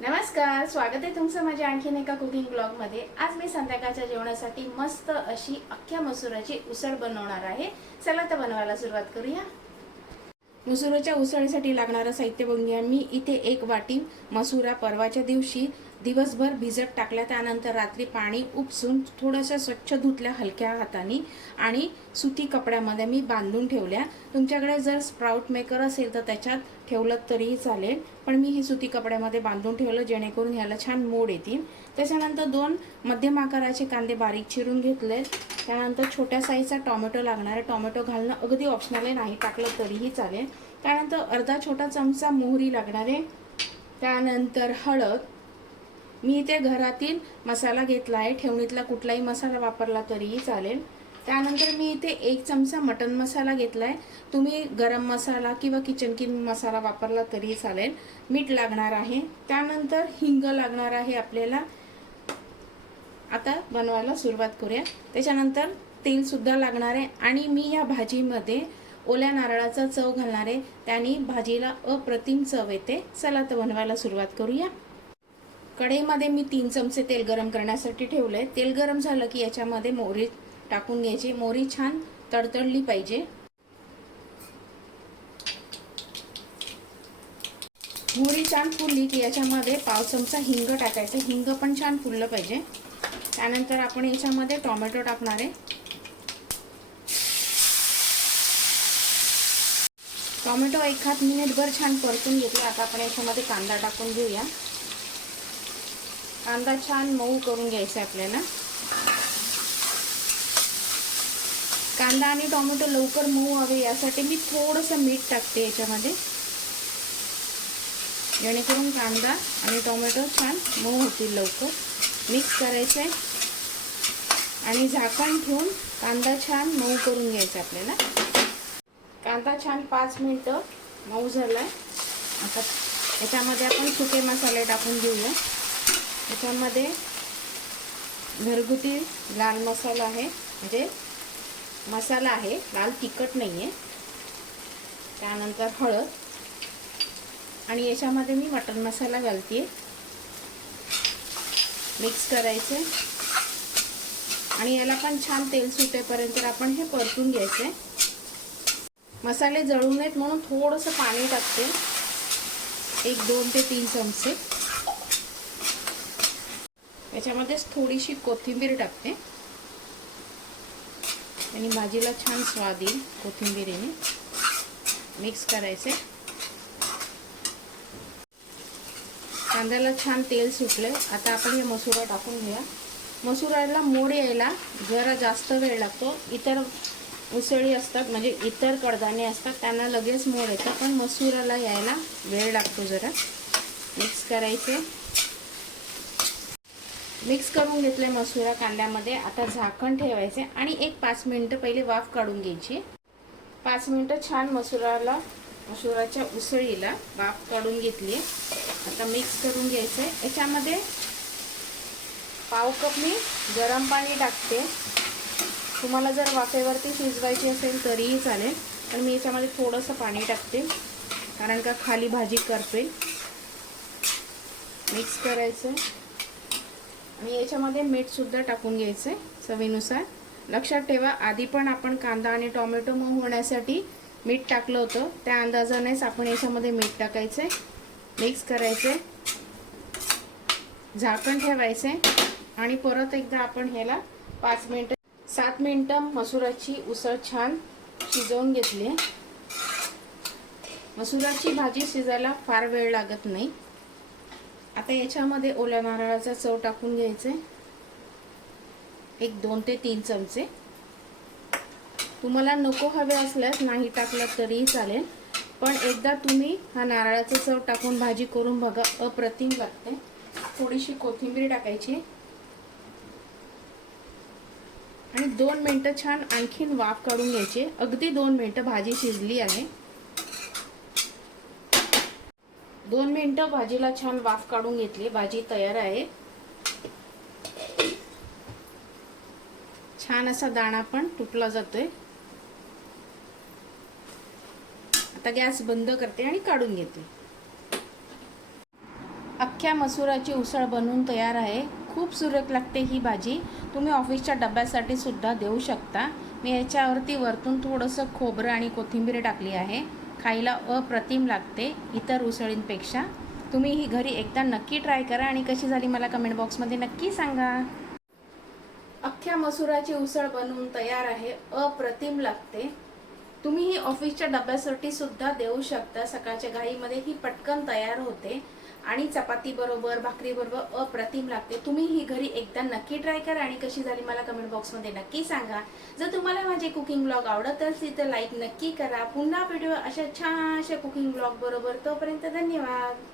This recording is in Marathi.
नमस्कार स्वागत आहे तुमचं माझ्या आणखीन एका कुकिंग ब्लॉगमध्ये आज मी संध्याकाळच्या जेवणासाठी मस्त अशी अख्ख्या मसुराची उसळ बनवणार आहे. चला तर बनवायला सुरुवात करूया. मसुराच्या उसळीसाठी लागणारं साहित्य बघूया. मी इथे एक वाटी मसुरा परवाच्या दिवशी दिवसभर भिजत टाकल्या त्यानंतर रात्री पाणी उपसून थोडंसं स्वच्छ धुतल्या हलक्या हाताने आणि सुती कपड्यामध्ये मी बांधून ठेवल्या. तुमच्याकडे जर स्प्राउट मेकर असेल तर त्याच्यात ठेवलं तरीही चालेल पण मी ही सुती कपड्यामध्ये बांधून ठेवलं जेणेकरून ह्याला छान मोड येतील. त्याच्यानंतर दोन मध्यम आकाराचे कांदे बारीक चिरून घेतले. त्यानंतर छोट्या साईजचा टोमॅटो लागणार आहे टोमॅटो घालणं अगदी ऑप्शनल आहे नाही टाकलं तरीही चालेल. त्यानंतर अर्धा छोटा चमचा मोहरी लागणार. आहे त्यानंतर हळद. मी इथे घरातील मसाला घेतला आहे ठेवणीतला कुठलाही मसाला वापरला तरीही चालेल. त्यानंतर मी इथे एक चमचा मटन मसाला घेतला आहे तुम्ही गरम मसाला किंवा किचन किंग मसाला वापरला तरीही चालेल. मीठ लागणार आहे. त्यानंतर हिंग लागणार आहे आपल्याला. आता बनवायला सुरुवात करूया. त्याच्यानंतर तेलसुद्धा लागणार आहे आणि मी या भाजीमध्ये ओल्या नारळाचा चव घालणार आहे. त्याने भाजीला अप्रतिम चव येते. चला तर बनवायला सुरुवात करूया. कढईमध्ये मी तीन चमचे तेल गरम करण्यासाठी ठेवलं आहे तेल गरम झालं की याच्यामध्ये मोहरी टाकून घ्यायची. मोहरी छान तडतडली पाहिजे. मोहरी छान फुलली की याच्यामध्ये पाव चमचा हिंग टाकायचं. हिंग पण छान फुललं पाहिजे. त्यानंतर आपण याच्यामध्ये टोमॅटो टाकणार आहे. टोमॅटो एखाद मिनिटभर छान परतून घेतला. आता आपण याच्यामध्ये कांदा टाकून घेऊया. कांदा छान मऊ करून घ्यायचा आपल्याला. कांदा आणि टोमॅटो लवकर मऊ हवे यासाठी मी थोडंसं मीठ टाकते याच्यामध्ये. जेणेकरून कांदा आणि टोमॅटो छान मऊ होतील लवकर. मिक्स करायचं आहे आणि झाकण ठेवून कांदा छान मऊ करून घ्यायचा आपल्याला. कांदा छान पाच मिनटं मऊ झाला आता याच्यामध्ये आपण सुके मसाले टाकून घेऊया. याच्यामध्ये घरगुती लाल मसाला आहे. म्हणजे मसाला आहे लाल तिखट नाही आहे त्यानंतर हळद. आणि याच्यामध्ये मी मटन मसाला घालते मिक्स करायचे. आणि याला पण छान तेल सुटेपर्यंत आपण हे परतून घ्यायचे. मसाले जळू नयेत म्हणून थोडंसं पाणी टाकते. एक दोन ते तीन चमचे. याच्यामध्येच थोडीशी कोथिंबीर टाकते. आणि भाजीला छान स्वाद येईल कोथिंबीरीने. मिक्स करायचे कांद्याला छान तेल सुटले आता आपण हे मसुरा टाकून घेऊया. मसुराला मोड यायला जरा जास्त वेळ लागतो. इतर उसळी असतात म्हणजे इतर कडधान्ये असतात त्यांना लगेच मोड येतं. पण मसुराला यायला वेळ लागतो जरा. मिक्स करायचे मिक्स करून घेतले मसुरा कांद्यामध्ये. आता झाकण ठेवायचे आणि एक पाच मिनटं पहिले वाफ काढून घ्यायची. पाच मिनटं छान मसुराला मसुराच्या उसळीला वाफ काढून घेतली. आता मिक्स करून घ्यायचं. आहे याच्यामध्ये पाव कप मी गरम पाणी टाकते. तुम्हाला जर वाफेवरती शिजवायची असेल तरीही चालेल पण मी याच्यामध्ये थोडंसं पाणी टाकते कारण का खाली भाजी करते मिक्स करायचं. आणि याच्यामध्ये मीठसुद्धा टाकून घ्यायचं आहे चवीनुसार. लक्षात ठेवा आधी पण आपण कांदा आणि टोमॅटो मऊ होण्यासाठी मीठ टाकलं होतं. त्या अंदाजानेच आपण याच्यामध्ये मीठ टाकायचं आहे मिक्स करायचे झाकण ठेवायचे आणि परत एकदा आपण ह्याला पाच मिनटं सात मिनटं मसुराची उसळ छान शिजवून घेतली आहे. मसुराची भाजी शिजायला फार वेळ लागत नाही. आता याच्यामध्ये ओल्या नारळाचा चव टाकून घ्यायचे. एक दोन ते तीन चमचे. तुम्हाला नको हवे असल्यास नाही टाकलं तरीही चालेल. पण एकदा तुम्ही हा नारळाचा चव टाकून भाजी करून बघा अप्रतिम लागते. थोडीशी कोथिंबीर टाकायची. आणि दोन मिनटं छान आणखीन वाफ काढून घ्यायची. अगदी दोन मिनटं भाजी शिजली आहे. दोन मिनटं भाजीला छान वाफ काढून घेतली. भाजी तयार आहे. छान असा दाणा पण तुटला जातोय. आता गॅस बंद करते आणि काढून घेते. अख्ख्या मसुराची उसळ बनवून तयार आहे. खूप सुरेख लागते ही भाजी. तुम्ही ऑफिसच्या डब्यासाठी सुद्धा देऊ शकता. मी याच्यावरती वरतून थोडंसं खोबरं आणि कोथिंबीर टाकली आहे. खायला अप्रतिम लागते इतर उसळींपेक्षा. तुम्ही ही घरी एकदा नक्की ट्राय करा आणि कशी झाली मला कमेंट बॉक्समध्ये नक्की सांगा. अख्ख्या मसुराची उसळ बनवून तयार आहे अप्रतिम लागते. तुम्ही ही ऑफिसच्या डब्यासाठी सुद्धा देऊ शकता. सकाळच्या घाईमध्ये ही पटकन तयार होते. आणि चपाती बरोबर भाकरी बरोबर अप्रतिम लागते. तुम्ही ही घरी एकदा नक्की ट्राय करा आणि कशी झाली मला कमेंट बॉक्समध्ये नक्की सांगा. जर तुम्हाला माझे कुकिंग ब्लॉग आवडत असतील तर लाईक नक्की करा. पुन्हा व्हिडिओ अशा छानशा कुकिंग ब्लॉग बरोबर. तोपर्यंत धन्यवाद.